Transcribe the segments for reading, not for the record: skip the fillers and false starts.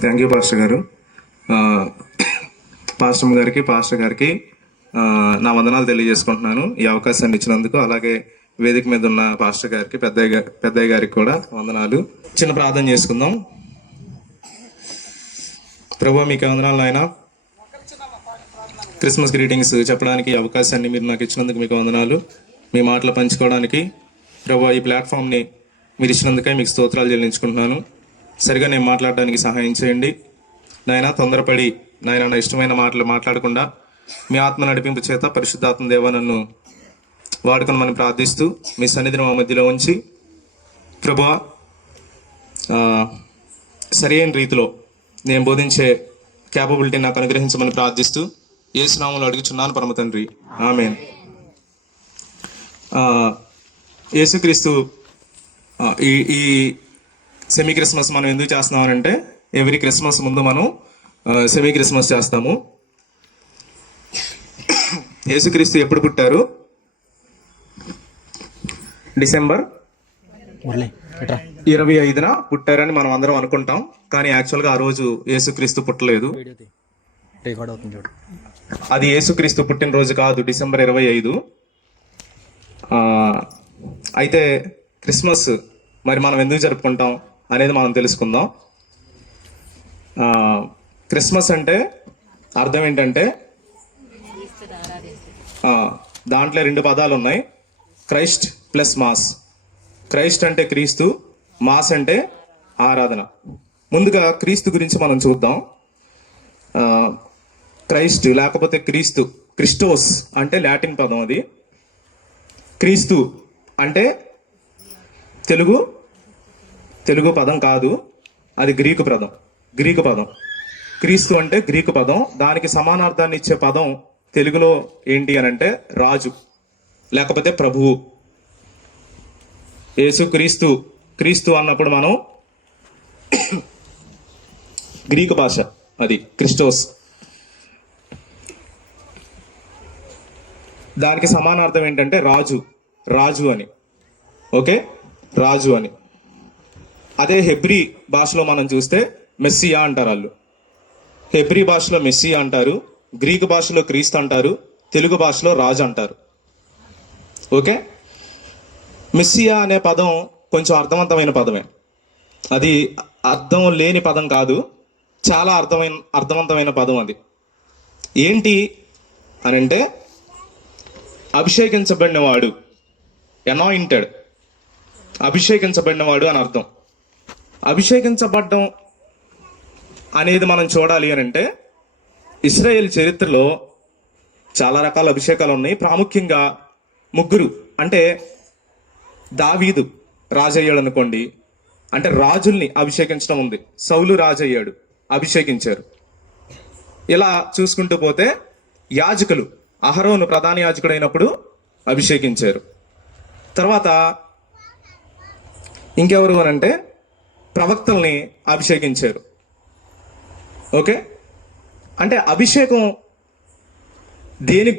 Thank you pastor గారు. Pastor గారికి నా వందనాలు తెలియజేసుకుంటున్నాను ఈ అవకాశాన్ని ఇచ్చినందుకు. అలాగే వేదిక మీద ఉన్న పాస్టర్ గారికి, పెద్దయ్య గారికి కూడా వందనాలు. చిన్న ప్రార్థన చేసుకుందాం. ప్రభువా, మీకు వందనాలు నాయన. క్రిస్మస్ గ్రీటింగ్స్ చెప్పడానికి అవకాశాన్ని మీరు నాకు ఇచ్చినందుకు మీకు వందనాలు. మీ మాటలు పంచుకోవడానికి ప్రభువా, ఈ ప్లాట్ఫామ్ని మీరు ఇచ్చినందుకే మీకు స్తోత్రాలు చెల్లించుకుంటున్నాను. సరిగా నేను మాట్లాడడానికి సహాయం చేయండి నాయన. తొందరపడి నాయన నా ఇష్టమైన మాటలు మాట్లాడకుండా మీ ఆత్మ నడిపింపు చేత పరిశుద్ధాత్మ దేవ నన్ను వాడుకొని మనం ప్రార్థిస్తూ మీ సన్నిధిని మా మధ్యలో ఉంచి ప్రభువా, సరి అయిన రీతిలో నేను బోధించే క్యాపబిలిటీ నాకు అనుగ్రహించమని ప్రార్థిస్తూ యేసు నామములో అడుగుచున్నాను పరమ తండ్రి, ఆమేన్. యేసుక్రీస్తు ఈ సెమీ క్రిస్మస్ మనం ఎందుకు చేస్తున్నామనంటే, ఎవ్రీ క్రిస్మస్ ముందు మనం సెమీ క్రిస్మస్ చేస్తాము. యేసుక్రీస్తు ఎప్పుడు పుట్టారు? డిసెంబర్ 25న పుట్టారని మనం అందరం అనుకుంటాం. కానీ యాక్చువల్గా ఆ రోజు యేసుక్రీస్తు పుట్టలేదు. అది యేసుక్రీస్తు పుట్టినరోజు కాదు, డిసెంబర్ 25. అయితే క్రిస్మస్ మరి మనం ఎందుకు జరుపుకుంటాం అనేది మనం తెలుసుకుందాం. క్రిస్మస్ అంటే అర్థం ఏంటంటే, దాంట్లో 2 పదాలు ఉన్నాయి, క్రైస్ట్ ప్లస్ మాస్. క్రైస్ట్ అంటే క్రీస్తు, మాస్ అంటే ఆరాధన. ముందుగా క్రీస్తు గురించి మనం చూద్దాం. క్రైస్ట్ లేకపోతే క్రిస్టోస్ అంటే లాటిన్ పదం. అది క్రీస్తు అంటే తెలుగు పదం కాదు, అది గ్రీకు పదం. క్రీస్తు అంటే గ్రీకు పదం. దానికి సమానార్థాన్ని ఇచ్చే పదం తెలుగులో ఏంటి అని అంటే రాజు లేకపోతే ప్రభువు. యేసు క్రీస్తు అన్నప్పుడు మనం గ్రీకు భాష, అది క్రిస్టోస్. దానికి సమానార్థం ఏంటంటే రాజు అని. ఓకే, రాజు అని. అదే హెబ్రీ భాషలో మనం చూస్తే మెస్సియా అంటారు వాళ్ళు. హెబ్రీ భాషలో మెస్సియా అంటారు, గ్రీకు భాషలో క్రీస్తు అంటారు, తెలుగు భాషలో రాజు అంటారు. ఓకే, మెస్సియా అనే పదం కొంచెం అర్థవంతమైన పదమే. అది అర్థం లేని పదం కాదు, చాలా అర్థవంతమైన పదం. అది ఏంటి అని అంటే, అభిషేకించబడినవాడు, అనాయింటెడ్, అభిషేకించబడినవాడు అని అర్థం. అభిషేకించబడ్డం అనేది మనం చూడాలి అని అంటే, ఇశ్రాయేల్ చరిత్రలో చాలా రకాల అభిషేకాలు ఉన్నాయి. ప్రాముఖ్యంగా 3, అంటే దావీదు రాజు అయ్యాడు అనుకోండి, అంటే రాజుల్ని అభిషేకించడం ఉంది. సౌలు రాజు అయ్యాడు, అభిషేకించారు. ఇలా చూసుకుంటూ పోతే యాజకులు, అహరోను ప్రధాన యాజకుడు అయినప్పుడు అభిషేకించారు. తర్వాత ఇంకెవరు అని అంటే ప్రవక్తల్ని అభిషేకించారు. ఓకే, అంటే అభిషేకం దేనికి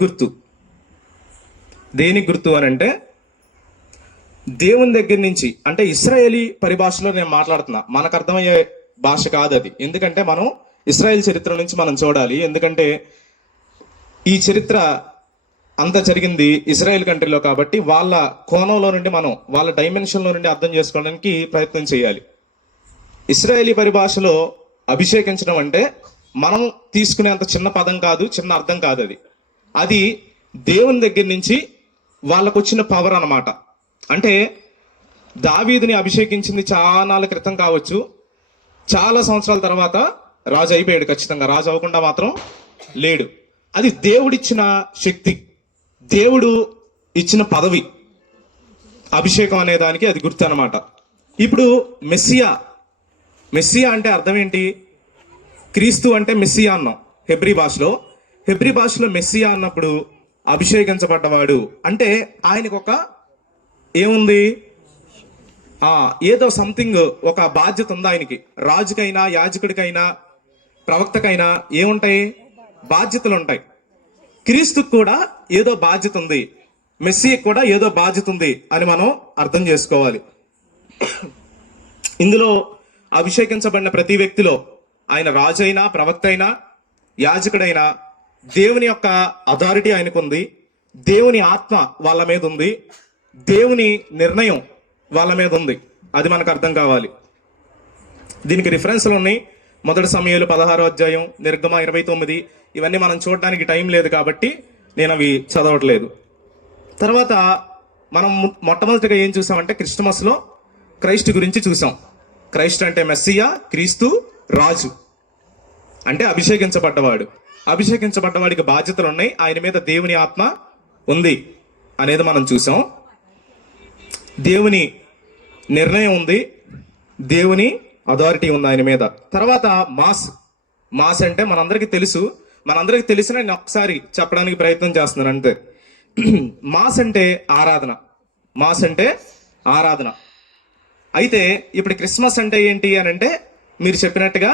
గుర్తు అని అంటే, దేవుని దగ్గర నుంచి, అంటే ఇశ్రాయేలీ పరిభాషలో నేను మాట్లాడుతున్నా, మనకు అర్థమయ్యే భాష కాదు అది. ఎందుకంటే మనం ఇశ్రాయేల్ చరిత్ర నుంచి మనం చూడాలి. ఎందుకంటే ఈ చరిత్ర అంతా జరిగింది ఇజ్రాయెల్ కంట్రీలో కాబట్టి వాళ్ళ కోణంలో నుండి మనం, వాళ్ళ డైమెన్షన్లో నుండి అర్థం చేసుకోవడానికి ప్రయత్నం చేయాలి. ఇశ్రాయేలీ పరిభాషలో అభిషేకించడం అంటే మనం తీసుకునేంత చిన్న పదం కాదు, చిన్న అర్థం కాదు. అది దేవుని దగ్గర నుంచి వాళ్ళకు వచ్చిన పవర్ అన్నమాట. అంటే దావీదుని అభిషేకించింది చాలా క్రితం కావచ్చు, చాలా సంవత్సరాల తర్వాత రాజు అయిపోయాడు. ఖచ్చితంగా రాజు అవ్వకుండా మాత్రం లేడు. అది దేవుడిచ్చిన శక్తి, దేవుడు ఇచ్చిన పదవి. అభిషేకం అనే దానికి అది గుర్తు అన్నమాట. ఇప్పుడు మెస్సియా అంటే అర్థం ఏంటి? క్రీస్తు అంటే మెస్సియా అన్నాం హెబ్రీ భాషలో మెస్సియా అన్నప్పుడు అభిషేకించబడ్డవాడు అంటే ఆయనకు ఒక ఏముంది, ఏదో సంథింగ్, ఒక బాధ్యత ఉంది ఆయనకి. రాజుకైనా, యాజకుడికైనా, ప్రవక్తకైనా ఏముంటాయి? బాధ్యతలు ఉంటాయి. క్రీస్తుకు కూడా ఏదో బాధ్యత ఉంది, మెస్సీకి కూడా ఏదో బాధ్యత ఉంది అని మనం అర్థం చేసుకోవాలి. ఇందులో అభిషేకించబడిన ప్రతి వ్యక్తిలో ఆయన రాజు అయినా, ప్రవక్త అయినా, యాజకుడైనా దేవుని యొక్క అథారిటీ ఆయనకుంది. దేవుని ఆత్మ వాళ్ళ మీద ఉంది. దేవుని నిర్ణయం వాళ్ళ మీద ఉంది. అది మనకు అర్థం కావాలి. దీనికి రిఫరెన్స్లు ఉన్నాయి. 1 సమూయేలు 16వ అధ్యాయం, నిర్గమ 29. ఇవన్నీ మనం చూడడానికి టైం లేదు కాబట్టి నేను అవి చదవట్లేదు. తర్వాత మనం మొట్టమొదటిగా ఏం చూసామంటే క్రిస్టమస్లో క్రైస్ట్ గురించి చూసాం. క్రైస్ట్ అంటే మెస్సియా, క్రీస్తు, రాజు అంటే అభిషేకించబడ్డవాడు. అభిషేకించబడ్డవాడికి బాధ్యతలు ఉన్నాయి. ఆయన మీద దేవుని ఆత్మ ఉంది అనేది మనం చూసాం. దేవుని నిర్ణయం ఉంది, దేవుని అథారిటీ ఉంది ఆయన మీద. తర్వాత మాస్ అంటే మనందరికీ తెలుసు. మనందరికీ తెలిసిన నేను ఒకసారి చెప్పడానికి ప్రయత్నం చేస్తున్నాను అంతే. మాస్ అంటే ఆరాధన. మాస్ అంటే ఆరాధన. అయితే ఇప్పుడు క్రిస్మస్ అంటే ఏంటి అని అంటే మీరు చెప్పినట్టుగా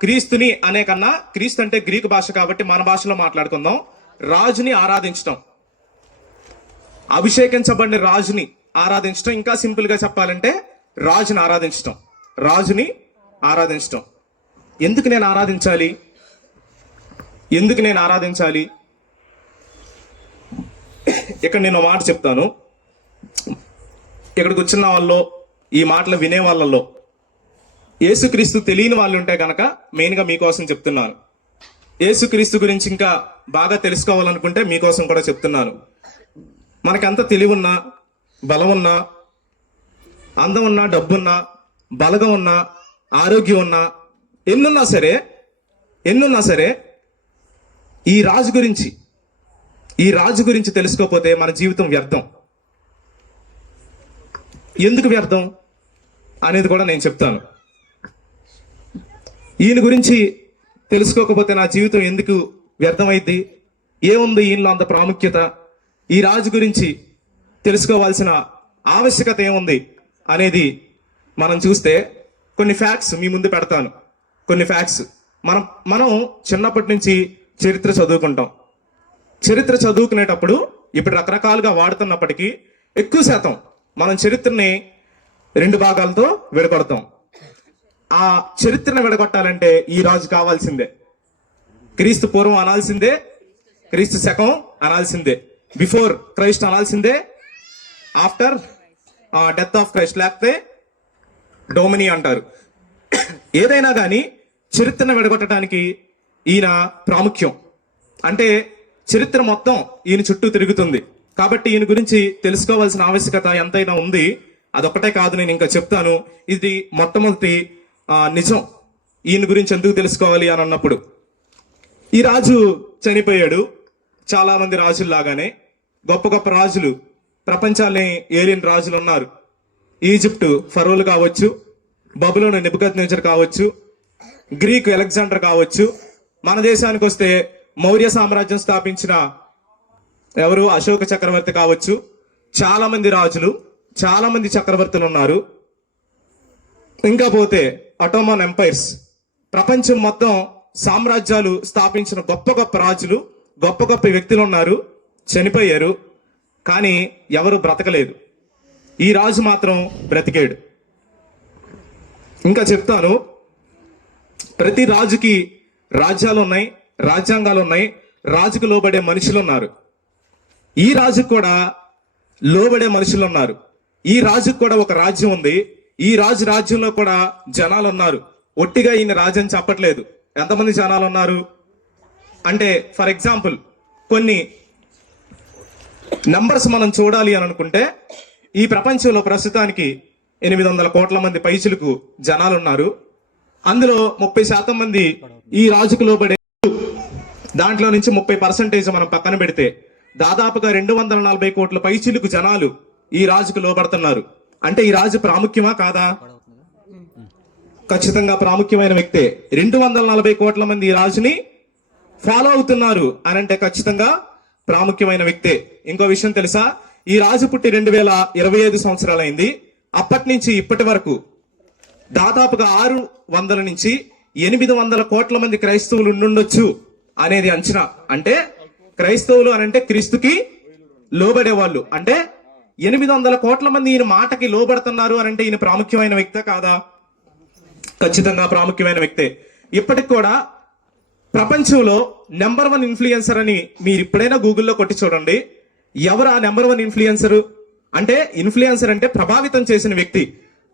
క్రీస్తుని అనే కన్నా, క్రీస్తు అంటే గ్రీకు భాష కాబట్టి మన భాషలో మాట్లాడుకుందాం, రాజుని ఆరాధించటం, అభిషేకించబడిన రాజుని ఆరాధించటం. ఇంకా సింపుల్ గా చెప్పాలంటే రాజుని ఆరాధించటం. రాజుని ఆరాధించటం. ఎందుకు నేను ఆరాధించాలి? ఎందుకు నేను ఆరాధించాలి? ఇక్కడ నేను మాట చెప్తాను. ఇక్కడికి వచ్చిన వాళ్ళలో, ఈ మాటలు వినే వాళ్ళలో యేసుక్రీస్తు తెలియని వాళ్ళు ఉంటే కనుక మెయిన్గా మీకోసం చెప్తున్నాను. యేసుక్రీస్తు గురించి ఇంకా బాగా తెలుసుకోవాలనుకుంటే మీకోసం కూడా చెప్తున్నాను. మనకంత తెలివున్నా, బలం ఉన్నా, అందం ఉన్నా, డబ్బున్నా, బలగం ఉన్నా, ఆరోగ్యం ఉన్నా, ఎన్నున్నా సరే ఈ రాజు గురించి తెలుసుకోకపోతే మన జీవితం వ్యర్థం. ఎందుకు వ్యర్థం అనేది కూడా నేను చెప్తాను. ఈయన గురించి తెలుసుకోకపోతే నా జీవితం ఎందుకు వ్యర్థమైంది? ఏముంది ఈయనలో అంత ప్రాముఖ్యత? ఈ రాజు గురించి తెలుసుకోవాల్సిన ఆవశ్యకత ఏముంది అనేది మనం చూస్తే కొన్ని ఫ్యాక్ట్స్ మీ ముందు పెడతాను. కొన్ని ఫ్యాక్ట్స్. మనం చిన్నప్పటి నుంచి చరిత్ర చదువుకుంటాం. చరిత్ర చదువుకునేటప్పుడు ఇప్పుడు రకరకాలుగా వాడుతున్నప్పటికీ ఎక్కువ శాతం మనం చరిత్రని 2 భాగాలతో విడగొడతాం. ఆ చరిత్రను విడగొట్టాలంటే ఈ రాజు కావాల్సిందే. క్రీస్తు పూర్వం అనాల్సిందే, క్రీస్తు శకం అనాల్సిందే, బిఫోర్ క్రైస్ట్ అనాల్సిందే, ఆఫ్టర్ డెత్ ఆఫ్ క్రైస్ట్, లేకపోతే డోమినీ అంటారు. ఏదైనా కానీ చరిత్రను విడగొట్టడానికి ఈయన ప్రాముఖ్యం. అంటే చరిత్ర మొత్తం ఈయన చుట్టూ తిరుగుతుంది. కాబట్టి ఈయన గురించి తెలుసుకోవాల్సిన ఆవశ్యకత ఎంతైనా ఉంది. అదొక్కటే కాదు, నేను ఇంకా చెప్తాను. ఇది మొట్టమొదటి నిజం. ఈయన గురించి ఎందుకు తెలుసుకోవాలి అని అన్నప్పుడు, ఈ రాజు చనిపోయాడు. చాలా మంది రాజుల్లాగానే గొప్ప గొప్ప రాజులు, ప్రపంచాన్ని ఏలియన్ రాజులు ఉన్నారు. ఈజిప్టు ఫరోలు కావచ్చు, బబులోను నెబుకద్నెజర్ కావచ్చు, గ్రీకు అలెగ్జాండర్ కావచ్చు. మన దేశానికి వస్తే మౌర్య సామ్రాజ్యం స్థాపించిన ఎవరు, అశోక చక్రవర్తి కావచ్చు. చాలా మంది రాజులు, చాలా మంది చక్రవర్తులు ఉన్నారు. ఇంకా పోతే అటోమన్ ఎంపైర్స్, ప్రపంచం మొత్తం సామ్రాజ్యాలు స్థాపించిన గొప్ప గొప్ప రాజులు, గొప్ప గొప్ప వ్యక్తులు ఉన్నారు. చనిపోయారు, కానీ ఎవరు బ్రతకలేదు. ఈ రాజు మాత్రం బ్రతికాడు. ఇంకా చెప్తాను. ప్రతి రాజుకి రాజ్యాలు ఉన్నాయి, రాజ్యాంగాలు ఉన్నాయి, రాజుకు లోబడే మనుషులు ఉన్నారు. ఈ రాజుకు కూడా లోబడే మనుషులు ఉన్నారు. ఈ రాజుకు కూడా ఒక రాజ్యం ఉంది. ఈ రాజ్యంలో కూడా జనాలు ఉన్నారు. ఒట్టిగా ఈయన రాజు అని చెప్పట్లేదు. ఎంతమంది జనాలు ఉన్నారు అంటే, ఫర్ ఎగ్జాంపుల్ కొన్ని నంబర్స్ మనం చూడాలి అని అనుకుంటే, ఈ ప్రపంచంలో ప్రస్తుతానికి 800 కోట్ల మంది పైచులకు జనాలు ఉన్నారు. అందులో 30% మంది ఈ రాజుకు లోబడే. దాంట్లో నుంచి 30% మనం పక్కన పెడితే దాదాపుగా 240 కోట్ల పైచిలుకు జనాలు ఈ రాజుకు లోబడుతున్నారు. అంటే ఈ రాజు ప్రాముఖ్యమా కాదా? ఖచ్చితంగా ప్రాముఖ్యమైన వ్యక్తే. 240 కోట్ల మంది ఈ రాజుని ఫాలో అవుతున్నారు అని అంటే ఖచ్చితంగా ప్రాముఖ్యమైన వ్యక్తే. ఇంకో విషయం తెలుసా? ఈ రాజు పుట్టి 2025 సంవత్సరాలైంది. అప్పటి నుంచి ఇప్పటి వరకు దాదాపుగా 600 నుంచి 800 కోట్ల మంది క్రైస్తవులు ఉండుండొచ్చు అనేది అంచనా. అంటే క్రైస్తవులు అని అంటే క్రీస్తుకి లోబడే వాళ్ళు. అంటే 800 కోట్ల మంది ఈయన మాటకి లోబడుతున్నారు అని అంటే ఈయన ప్రాముఖ్యమైన వ్యక్తే కాదా? ఖచ్చితంగా ప్రాముఖ్యమైన వ్యక్తే. ఇప్పటికి కూడా ప్రపంచంలో నెంబర్ 1 ఇన్ఫ్లుయెన్సర్ అని మీరు ఇప్పుడైనా గూగుల్లో కొట్టి చూడండి. ఎవరు ఆ నెంబర్ 1 ఇన్ఫ్లుయెన్సర్ అంటే? ఇన్ఫ్లుయెన్సర్ అంటే ప్రభావితం చేసిన వ్యక్తి.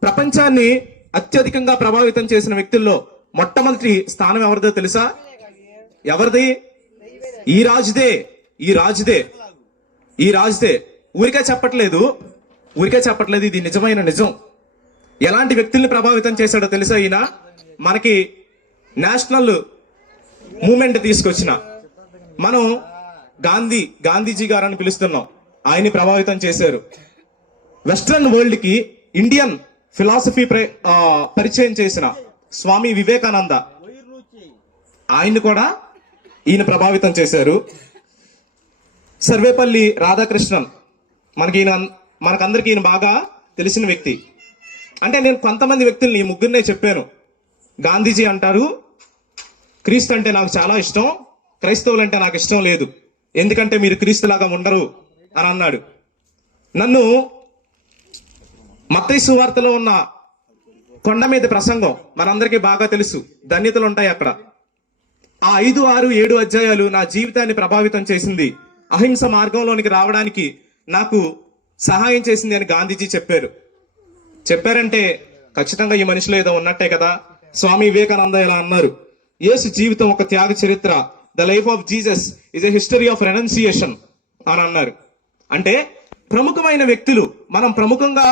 ప్రపంచాన్ని అత్యధికంగా ప్రభావితం చేసిన వ్యక్తుల్లో మొట్టమొదటి స్థానం ఎవరిదో తెలుసా? ఎవరిది? ఈ రాజుదే. ఊరికే చెప్పట్లేదు, ఇది నిజమైన నిజం. ఎలాంటి వ్యక్తుల్ని ప్రభావితం చేశాడో తెలుసా ఈయన? మనకి నేషనల్ మూమెంట్ తీసుకొచ్చిన మనం గాంధీజీ గారని పిలుస్తున్నాం. ఆయన్ని ప్రభావితం చేశారు. వెస్ట్రన్ వరల్డ్ కి ఇండియన్ ఫిలాసఫీ పరిచయం చేసిన స్వామి వివేకానంద, ఆయన్ని కూడా ఈయన ప్రభావితం చేశారు. సర్వేపల్లి రాధాకృష్ణన్, మనకందరికి ఈయన బాగా తెలిసిన వ్యక్తి. అంటే నేను కొంతమంది వ్యక్తుల్ని ఈ ముగ్గురినే చెప్పాను. గాంధీజీ అంటారు, క్రీస్తు అంటే నాకు చాలా ఇష్టం, క్రైస్తవులు అంటే నాకు ఇష్టం లేదు, ఎందుకంటే మీరు క్రీస్తులాగా ఉండరు అని అన్నాడు. నన్ను మత్తయి సువార్తలో ఉన్న కొండ మీద ప్రసంగం మనందరికీ బాగా తెలుసు, ధన్యతలు ఉంటాయి అక్కడ. ఆ 5, 6, 7 అధ్యాయాలు నా జీవితాన్ని ప్రభావితం చేసింది, అహింస మార్గంలోనికి రావడానికి నాకు సహాయం చేసింది అని గాంధీజీ చెప్పారంటే ఖచ్చితంగా ఈ మనిషిలో ఏదో ఉన్నట్టే కదా. స్వామి వివేకానంద ఇలా అన్నారు, యేసు జీవితం ఒక త్యాగ చరిత్ర, the life of Jesus is a history of renunciation అని అన్నారు. అంటే ప్రముఖమైన వ్యక్తులు, మనం ప్రముఖంగా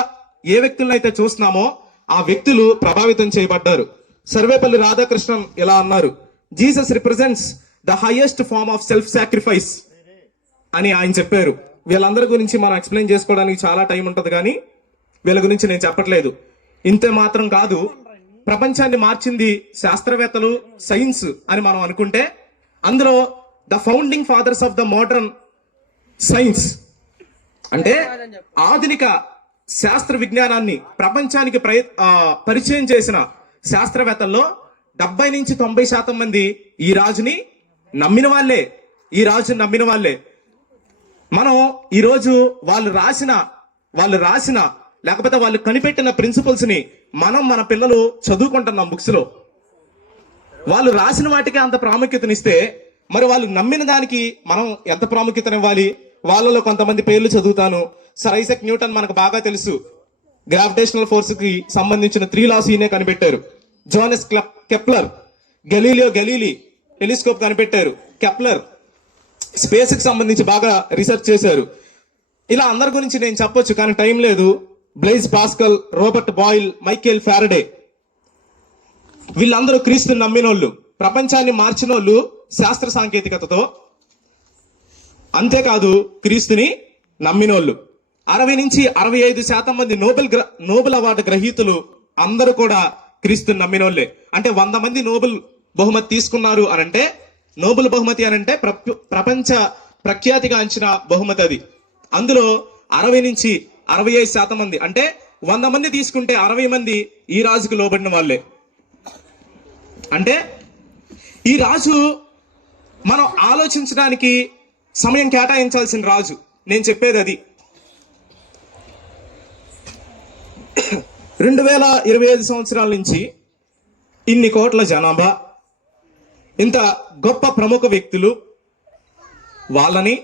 ఏ వ్యక్తులను అయితే చూస్తున్నామో ఆ వ్యక్తులు ప్రభావితం చేయబడ్డారు. సర్వేపల్లి రాధాకృష్ణన్ ఇలా అన్నారు, Jesus represents the highest form of self sacrifice అని ఆయన చెప్పారు. వీళ్ళందరి గురించి మనం ఎక్స్ప్లెయిన్ చేసుకోవడానికి చాలా టైం ఉంటుంది, కానీ వీళ్ళ గురించి నేను చెప్పట్లేదు. ఇంతే మాత్రం కాదు, ప్రపంచాన్ని మార్చింది శాస్త్రవేత్తలు, సైన్స్ అని మనం అనుకుంటే అందులో the founding fathers of the modern science అంటే ఆధునిక శాస్త్ర విజ్ఞానాన్ని ప్రపంచానికి పరిచయం చేసిన శాస్త్రవేత్తల్లో 70 నుంచి 90% మంది ఈ రాజుని నమ్మిన వాళ్ళే. మనం ఈరోజు వాళ్ళు రాసిన లేకపోతే వాళ్ళు కనిపెట్టిన ప్రిన్సిపల్స్ ని మన పిల్లలు చదువుకుంటున్నాం బుక్స్ లో. వాళ్ళు రాసిన వాటికి అంత ప్రాముఖ్యతనిస్తే మరి వాళ్ళు నమ్మిన దానికి మనం ఎంత ప్రాముఖ్యతనివ్వాలి? వాళ్ళలో కొంతమంది పేర్లు చదువుతాను. సర్ ఐజాక్ న్యూటన్ మనకు బాగా తెలుసు, గ్రావిటేషనల్ ఫోర్స్ కి సంబంధించిన 3 లాస్ ఈయనే కనిపెట్టారు. జోనస్ కెప్లర్, గెలీలీ టెలిస్కోప్ కనిపెట్టారు. కెప్లర్ స్పేస్ కి సంబంధించి బాగా రీసెర్చ్ చేశారు. ఇలా అందరి గురించి నేను చెప్పొచ్చు, కానీ టైం లేదు. బ్లైజ్ pascal, Robert boil, Michael Faraday, వీళ్ళందరూ క్రీస్తుని నమ్మినోళ్ళు, ప్రపంచాన్ని మార్చినోళ్ళు శాస్త్ర సాంకేతికతతో. అంతేకాదు క్రీస్తుని నమ్మినోళ్ళు 60 నుంచి 65% మంది నోబెల్ అవార్డు గ్రహీతలు అందరూ కూడా క్రీస్తుని నమ్మినోళ్లే. అంటే 100 మంది నోబెల్ బహుమతి తీసుకున్నారు అనంటే, నోబెల్ బహుమతి అనంటే ప్రపంచ ప్రఖ్యాతిగాంచిన బహుమతి అది. అందులో 60 నుంచి 65% మంది, అంటే 100 మంది తీసుకుంటే 60 మంది ఈ రాజుకు లోబడిన వాళ్ళే. అంటే ఈ రాజు మనం ఆలోచించడానికి సమయం కేటాయించాల్సిన రాజు. నేను చెప్పేది అది. 2025 సంవత్సరాల నుంచి ఇన్ని కోట్ల జనాభా, ఇంత గొప్ప ప్రముఖ వ్యక్తులు, వాళ్ళని,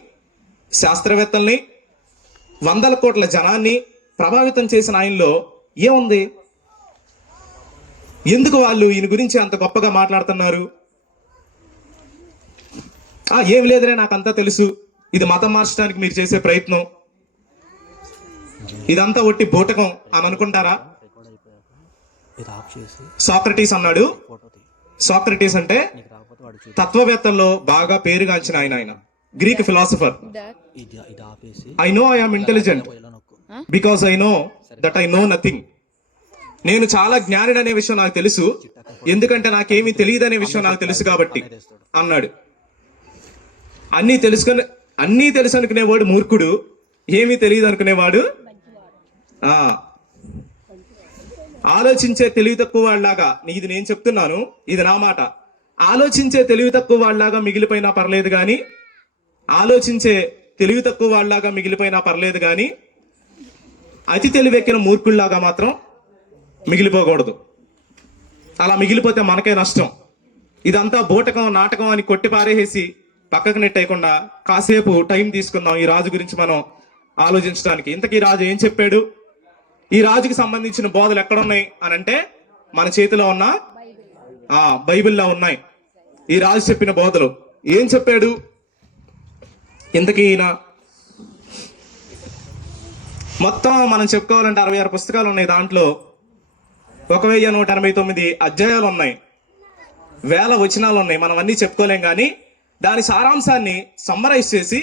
శాస్త్రవేత్తల్ని, 100 కోట్ల జనాన్ని ప్రభావితం చేసిన ఆయనలో ఏముంది? ఎందుకు వాళ్ళు ఈయన గురించి అంత గొప్పగా మాట్లాడుతున్నారు? ఏం లేదురే, నాకంతా తెలుసు, ఇది మతం మార్చడానికి మీరు చేసే ప్రయత్నం, ఇదంతా ఒట్టి బూటకం అని అనుకుంటారా? సాక్రటీస్ అన్నాడు. సాక్రటీస్ అంటే తత్వవేత్తల్లో బాగా పేరుగాంచిన ఆయన Greek philosopher. I know I am intelligent because I know that I know nothing. నేను చాలా జ్ఞానిని అనే విషయం నాకు తెలుసు, ఎందుకంటే నాకేమీ తెలియదు అనే విషయం నాకు తెలుసు కాబట్టి అన్నాడు. అన్నీ తెలుసు అనుకునేవాడు మూర్ఖుడు, ఏమీ తెలియదు అనుకునేవాడు ఆలోచించే తెలివి తక్కువ వాళ్ళలాగా. ఇది నేను చెప్తున్నాను, ఇది నా మాట. ఆలోచించే తెలివి తక్కువ వాళ్ళలాగా మిగిలిపోయినా పర్లేదు కానీ, అతి తెలివెక్కిన మూర్ఖుల్లాగా మాత్రం మిగిలిపోకూడదు. అలా మిగిలిపోతే మనకే నష్టం. ఇదంతా బూటకం నాటకం అని కొట్టి పారేసి పక్కకు నెట్టేయకుండా కాసేపు టైం తీసుకుందాం ఈ రాజు గురించి మనం ఆలోచించడానికి. ఇంతకీ రాజు ఏం చెప్పాడు, ఈ రాజుకి సంబంధించిన బోధలు ఎక్కడున్నాయి అని అంటే మన చేతిలో ఉన్న బైబిల్లో ఉన్నాయి. ఈ రాజు చెప్పిన బోధలు ఏం చెప్పాడు, ఇంతకీ ఈయన మొత్తం మనం చెప్పుకోవాలంటే 66 పుస్తకాలు ఉన్నాయి. దాంట్లో 1189 అధ్యాయాలు ఉన్నాయి, వేల వచనాలు ఉన్నాయి. మనం అన్నీ చెప్పుకోలేం, కానీ దాని సారాంశాన్ని సమ్మరైజ్ చేసి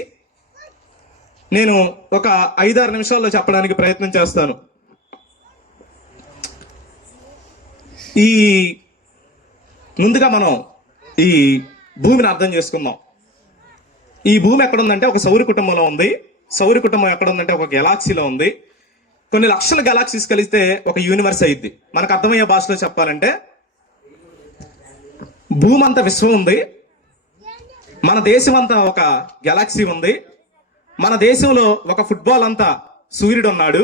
నేను ఒక 5-6 నిమిషాల్లో చెప్పడానికి ప్రయత్నం చేస్తాను. ఈ ముందుగా మనం ఈ భూమిని అర్థం చేసుకుందాం. ఈ భూమి ఎక్కడుందంటే ఒక సౌర కుటుంబంలో ఉంది. సౌర కుటుంబం ఎక్కడుందంటే ఒక గెలాక్సీలో ఉంది. కొన్ని లక్షల గెలాక్సీస్ కలిస్తే ఒక యూనివర్స్ అయ్యిద్ది. మనకు అర్థమయ్యే భాషలో చెప్పాలంటే భూమి అంతా విశ్వం ఉంది, మన దేశం అంతా ఒక గెలాక్సీ ఉంది, మన దేశంలో ఒక ఫుట్బాల్ అంతా సూర్యుడు ఉన్నాడు,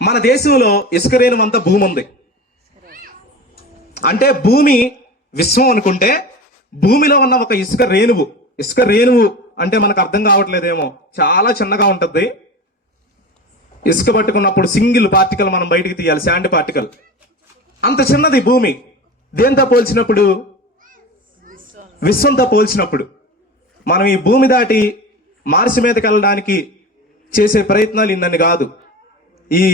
మన దేశంలో ఇసుక రేణువు అంతా భూమి ఉంది. అంటే భూమి విశ్వం అనుకుంటే భూమిలో ఉన్న ఒక ఇసుక రేణువు అంటే మనకు అర్థం కావట్లేదేమో, చాలా చిన్నగా ఉంటుంది. ఇసుక పట్టుకున్నప్పుడు సింగిల్ పార్టికల్ మనం బయటికి తీయాలి, శాండ్ పార్టికల్. అంత చిన్నది భూమి. దేంతో పోల్చినప్పుడు? విశ్వంతో పోల్చినప్పుడు. మనం ఈ భూమి దాటి మార్స్ మీదకి వెళ్ళడానికి చేసే ప్రయత్నాలు ఇన్నని కాదు. ఈ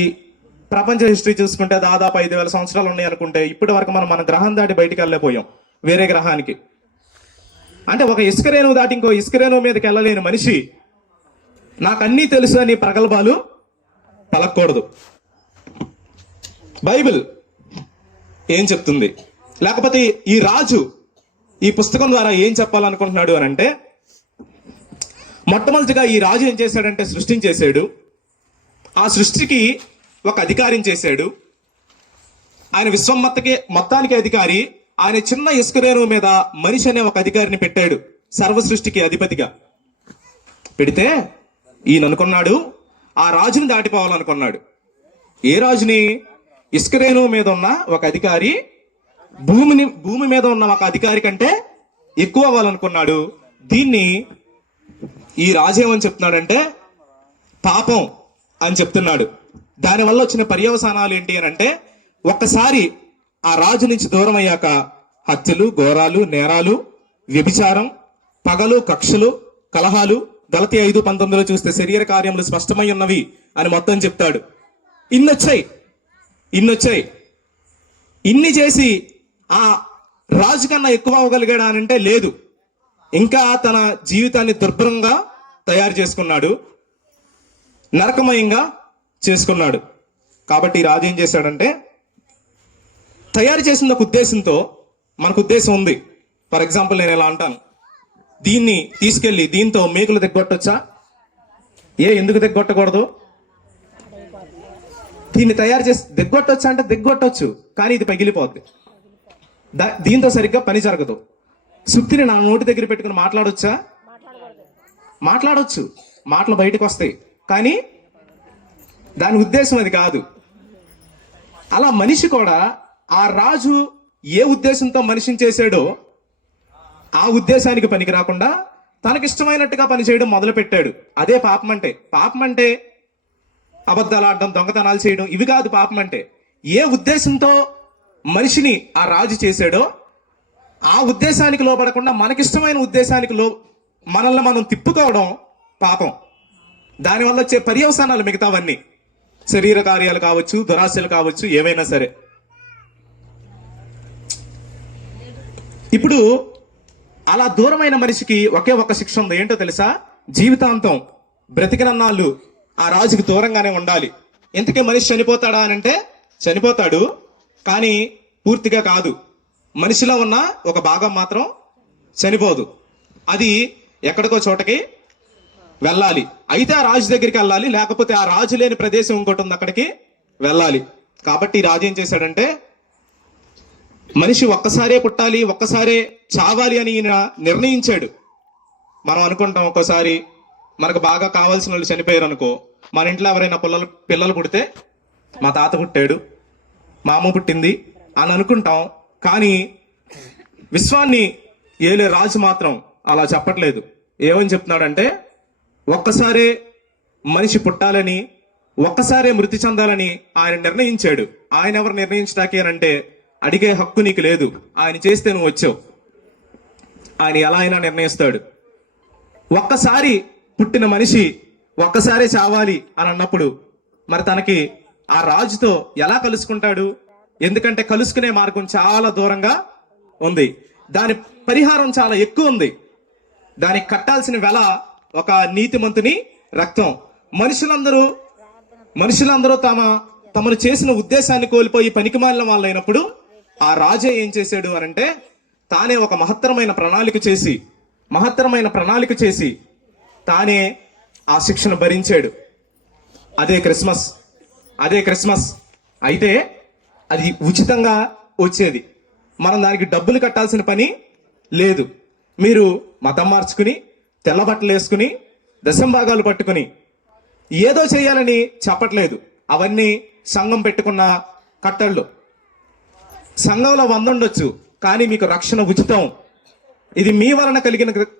ప్రపంచ హిస్టరీ చూసుకుంటే దాదాపు 5,000 సంవత్సరాలు ఉన్నాయి అనుకుంటే ఇప్పటి వరకు మన గ్రహం దాటి బయటికి వెళ్ళలేకపోయాం వేరే గ్రహానికి. అంటే ఒక ఇసుక రేణువు దాటి ఇంకో ఇసుక రేణువు మీదకి వెళ్ళలేని మనిషి నాకు అన్నీ తెలుసు అని ప్రగల్భాలు పలకూడదు. బైబిల్ ఏం చెప్తుంది, లేకపోతే ఈ రాజు ఈ పుస్తకం ద్వారా ఏం చెప్పాలనుకుంటున్నాడు అని అంటే, మొట్టమొదటిగా ఈ రాజు ఏం చేశాడంటే సృష్టించేశాడు. ఆ సృష్టికి ఒక అధికారిని చేశాడు. ఆయన విశ్వం మొత్తానికి అధికారి. ఆయన చిన్న ఇసుక రేణువు మీద మనిషి అనే ఒక అధికారిని పెట్టాడు, సర్వ సృష్టికి అధిపతిగా పెడితే ఈయన అనుకున్నాడు ఆ రాజుని దాటిపోవాలనుకున్నాడు. ఏ రాజుని? ఇసుక రేణువు మీద ఉన్న ఒక అధికారి భూమి మీద ఉన్న ఒక అధికారి కంటే ఎక్కువ అవ్వాలనుకున్నాడు. దీన్ని ఈ రాజు ఏమని చెప్తున్నాడంటే పాపం అని చెప్తున్నాడు. దానివల్ల వచ్చిన పర్యవసానాలు ఏంటి అని అంటే, ఒక్కసారి ఆ రాజు నుంచి దూరం అయ్యాక హత్యలు, ఘోరాలు, నేరాలు, వ్యభిచారం, పగలు, కక్షలు, కలహాలు, గలతీ 5:19 చూస్తే శరీర కార్యములు స్పష్టమై ఉన్నవి అని మొత్తం చెప్తాడు. ఇన్నొచ్చాయి. ఇన్ని చేసి ఆ రాజు కన్నా ఎక్కువ అవ్వగలిగాడా అని అంటే లేదు. ఇంకా తన జీవితాన్ని దుర్భరంగా తయారు చేసుకున్నాడు, నరకమయంగా చేసుకున్నాడు. కాబట్టి రాజు ఏం చేశాడంటే, తయారు చేసిన ఒక ఉద్దేశంతో, మనకు ఉద్దేశం ఉంది. ఫర్ ఎగ్జాంపుల్ నేను ఇలా అంటాను, దీన్ని తీసుకెళ్లి దీంతో మేకులు దిగ్గొట్టొచ్చా? ఎందుకు దిగ్గొట్టకూడదు? దీన్ని తయారు చేసి దిగ్గొట్టొచ్చా అంటే దిగ్గొట్టొచ్చు, కానీ ఇది పగిలిపోద్ది. దీంతో సరిగ్గా పని జరగదు. సుత్తిని నా నోటి దగ్గర పెట్టుకుని మాట్లాడొచ్చా? మాట్లాడొచ్చు, మాటలు బయటకు వస్తాయి, కానీ దాని ఉద్దేశం అది కాదు. అలా మనిషి కూడా ఆ రాజు ఏ ఉద్దేశంతో మనిషిని చేశాడో ఆ ఉద్దేశానికి పనికి రాకుండా తనకిష్టమైనట్టుగా పని చేయడం మొదలు పెట్టాడు. అదే పాపం అంటే. పాపం అంటే అబద్ధాలు ఆడడం, దొంగతనాలు చేయడం, ఇవి కాదు పాపం అంటే. ఏ ఉద్దేశంతో మనిషిని ఆ రాజు చేశాడో ఆ ఉద్దేశానికి లోపడకుండా మనకిష్టమైన ఉద్దేశానికి మనల్ని మనం తిప్పుకోవడం పాపం. దానివల్ల వచ్చే పర్యవసానాలు మిగతావన్నీ, శరీర కార్యాలు కావచ్చు, దురాశలు కావచ్చు, ఏవైనా సరే. ఇప్పుడు అలా దూరమైన మనిషికి ఒకే ఒక శిక్ష ఉంది. ఏంటో తెలుసా? జీవితాంతం బ్రతికినన్నాళ్ళు ఆ రాజుకి దూరంగానే ఉండాలి. ఇంతకీ మనిషి చనిపోతాడా అని అంటే చనిపోతాడు, కానీ పూర్తిగా కాదు. మనిషిలో ఉన్న ఒక భాగం మాత్రం చనిపోదు. అది ఎక్కడికో చోటకి వెళ్ళాలి. అయితే ఆ రాజు దగ్గరికి వెళ్ళాలి, లేకపోతే ఆ రాజు లేని ప్రదేశం ఇంకోటి ఉంది, అక్కడికి వెళ్ళాలి. కాబట్టి రాజు ఏం చేశాడంటే, మనిషి ఒక్కసారే పుట్టాలి, ఒక్కసారే చావాలి అని ఈయన నిర్ణయించాడు. మనం అనుకుంటాం ఒక్కోసారి మనకు బాగా కావాల్సిన వాళ్ళు చనిపోయారు అనుకో, మన ఇంట్లో ఎవరైనా పిల్లలు పుడితే, మా తాత పుట్టాడు, మా అమ్మ పుట్టింది, అని అనుకుంటాం. కానీ విశ్వాన్ని ఏలే రాజు మాత్రం అలా చెప్పట్లేదు. ఏమని చెప్తున్నాడంటే, ఒక్కసారే మనిషి పుట్టాలని, ఒక్కసారే మృతి చెందాలని ఆయన నిర్ణయించాడు. ఆయన ఎవరు నిర్ణయించడానికి అంటే, అడిగే హక్కు నీకు లేదు, ఆయన చేస్తే నువ్వు వచ్చావు. ఆయన ఎలా అయినా నిర్ణయిస్తాడు. ఒక్కసారి పుట్టిన మనిషి ఒక్కసారే చావాలి అని అన్నప్పుడు మరి తనకి ఆ రాజుతో ఎలా కలుసుకుంటాడు? ఎందుకంటే కలుసుకునే మార్గం చాలా దూరంగా ఉంది, దాని పరిహారం చాలా ఎక్కువ ఉంది, దానికి కట్టాల్సిన వెల ఒక నీతిమంతుని రక్తం. మనుషులందరూ తమను చేసిన ఉద్దేశాన్ని కోల్పోయి పనికిమాలిన వాళ్ళైనప్పుడు ఆ రాజే ఏం చేశాడు అనంటే, తానే ఒక మహత్తరమైన ప్రణాళిక చేసి తానే ఆ శిక్షను భరించాడు. అదే క్రిస్మస్. అయితే అది ఉచితంగా వచ్చేది, మనం దానికి డబ్బులు కట్టాల్సిన పని లేదు. మీరు మతం మార్చుకుని, తెల్ల బట్టలు వేసుకుని, దశంభాగాలు పట్టుకుని ఏదో చేయాలని చెప్పట్లేదు. అవన్నీ సంఘం పెట్టుకున్న కట్టళ్ళు. సంఘంలో 100 ఉండొచ్చు, కానీ మీకు రక్షణ ఉచితం. ఇది మీ వలన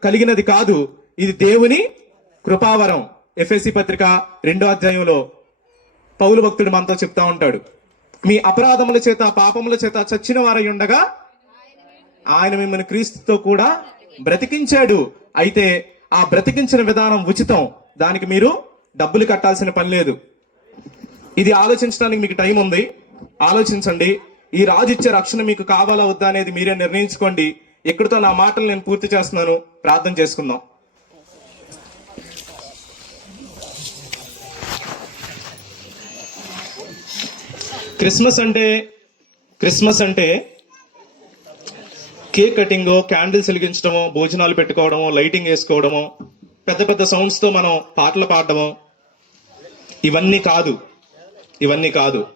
కలిగినది కాదు, ఇది దేవుని కృపావరం. ఎఫెసీ పత్రిక 2వ అధ్యాయంలో పౌలు భక్తుడు మనతో చెప్తా ఉంటాడు, మీ అపరాధముల చేత పాపముల చేత చచ్చిన వారై ఉండగా ఆయన మిమ్మల్ని క్రీస్తుతో కూడా బ్రతికించాడు. అయితే ఆ బ్రతికించిన విధానం ఉచితం, దానికి మీరు డబ్బులు కట్టాల్సిన పని లేదు. ఇది ఆలోచించడానికి మీకు టైం ఉంది, ఆలోచించండి. ఈ రాజు ఇచ్చే రక్షణ మీకు కావాలా వద్దా అనేది మీరే నిర్ణయించుకోండి. ఇక్కడితో నా మాటలు నేను పూర్తి చేస్తున్నాను. ప్రార్థన చేసుకుందాం. క్రిస్మస్ అంటే కేక్ కటింగో, క్యాండిల్స్ వెలిగించడమో, భోజనాలు పెట్టుకోవడమో, లైటింగ్ వేసుకోవడమో, పెద్ద పెద్ద సౌండ్స్ తో మనం పాటలు పాడడమో, ఇవన్నీ కాదు.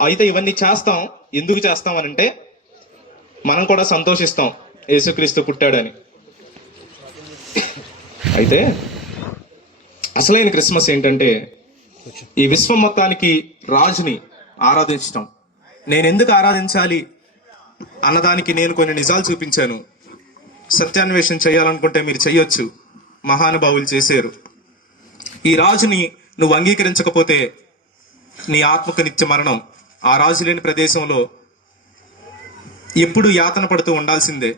అయితే ఇవన్నీ చేస్తాం. ఎందుకు చేస్తాం అనంటే, మనం కూడా సంతోషిస్తాం యేసుక్రీస్తు పుట్టాడని. అయితే అసలైన క్రిస్మస్ ఏంటంటే, ఈ విశ్వం మొత్తానికి రాజుని ఆరాధించటం. నేను ఎందుకు ఆరాధించాలి అన్నదానికి నేను కొన్ని నిజాలు చూపించాను. సత్యాన్వేషణ చేయాలనుకుంటే మీరు చెయ్యొచ్చు, మహానుభావులు చేశారు. ఈ రాజుని నువ్వు అంగీకరించకపోతే నీ ఆత్మకు నిత్య మరణం. ఆ రాజు లేని ప్రదేశంలో ఎప్పుడు యాతన పడుతూ ఉండాల్సిందే.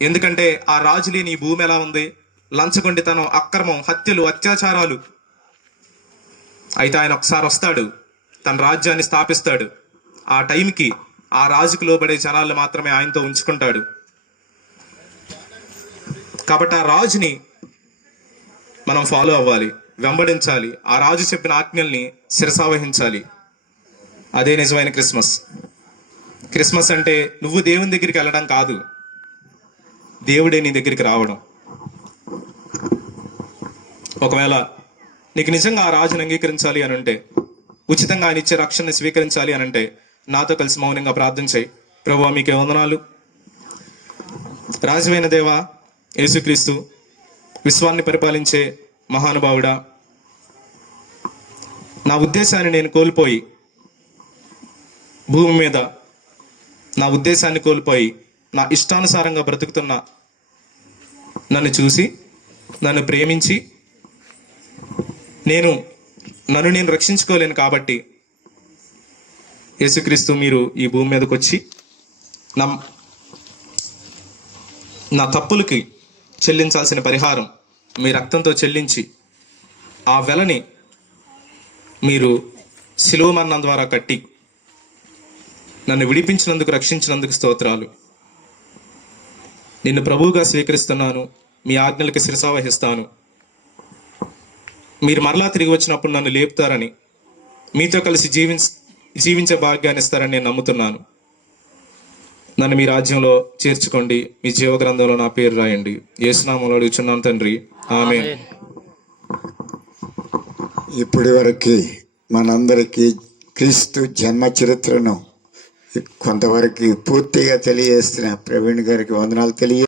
ఎందుకంటే ఆ రాజు లేని ఈ భూమి ఎలా ఉంది? లంచగొండితనం, అక్రమం, హత్యలు, అత్యాచారాలు. అయితే ఆయన ఒకసారి వస్తాడు, తన రాజ్యాన్ని స్థాపిస్తాడు. ఆ టైంకి ఆ రాజుకు లోబడే జనాలు మాత్రమే ఆయనతో ఉంచుకుంటాడు. కాబట్టి ఆ రాజుని మనం ఫాలో అవ్వాలి, వెంబడించాలి. ఆ రాజు చెప్పిన ఆజ్ఞల్ని శిరసావహించాలి. అదే నిజమైన క్రిస్మస్ అంటే నువ్వు దేవుని దగ్గరికి వెళ్ళడం కాదు, దేవుడే నీ దగ్గరికి రావడం. ఒకవేళ నీకు నిజంగా ఆ రాజుని అంగీకరించాలి అని అంటే, ఉచితంగా ఆయన ఇచ్చే రక్షణని స్వీకరించాలి అని అంటే, నాతో కలిసి మౌనంగా ప్రార్థన చేయి. ప్రభువా, మీకే వందనాలు. రాజువైన దేవా యేసుక్రీస్తు, విశ్వాన్ని పరిపాలించే మహానుభావుడా, నా ఉద్దేశాన్ని నేను కోల్పోయి భూమి మీద నా ఇష్టానుసారంగా బ్రతుకుతున్న నన్ను చూసి, నన్ను ప్రేమించి, నన్ను నేను రక్షించుకోలేను కాబట్టి యేసుక్రీస్తు మీరు ఈ భూమి మీదకి వచ్చి నా తప్పులకి చెల్లించాల్సిన పరిహారం మీ రక్తంతో చెల్లించి, ఆ వెలని మీరు శిలువ మరణం ద్వారా కట్టి నన్ను విడిపించినందుకు, రక్షించినందుకు స్తోత్రాలు. నిన్ను ప్రభువుగా స్వీకరిస్తున్నాను, మీ ఆజ్ఞలకి శిరసావహిస్తాను. మీరు మరలా తిరిగి వచ్చినప్పుడు నన్ను లేపుతారని, మీతో కలిసి జీవించే భాగ్యాన్ని ఇస్తారని నేను నమ్ముతున్నాను. నన్ను మీ రాజ్యంలో చేర్చుకోండి, మీ జీవ గ్రంథంలో నా పేరు రాయండి. యేసునామములో అడుగుచున్నాను తండ్రి, ఆమేన్. ఇప్పటి వరకు మనందరికీ క్రీస్తు జన్మ చరిత్రను కొంతవరకు పూర్తిగా తెలియజేస్తున్న ప్రవీణ్ గారికి వందనాలు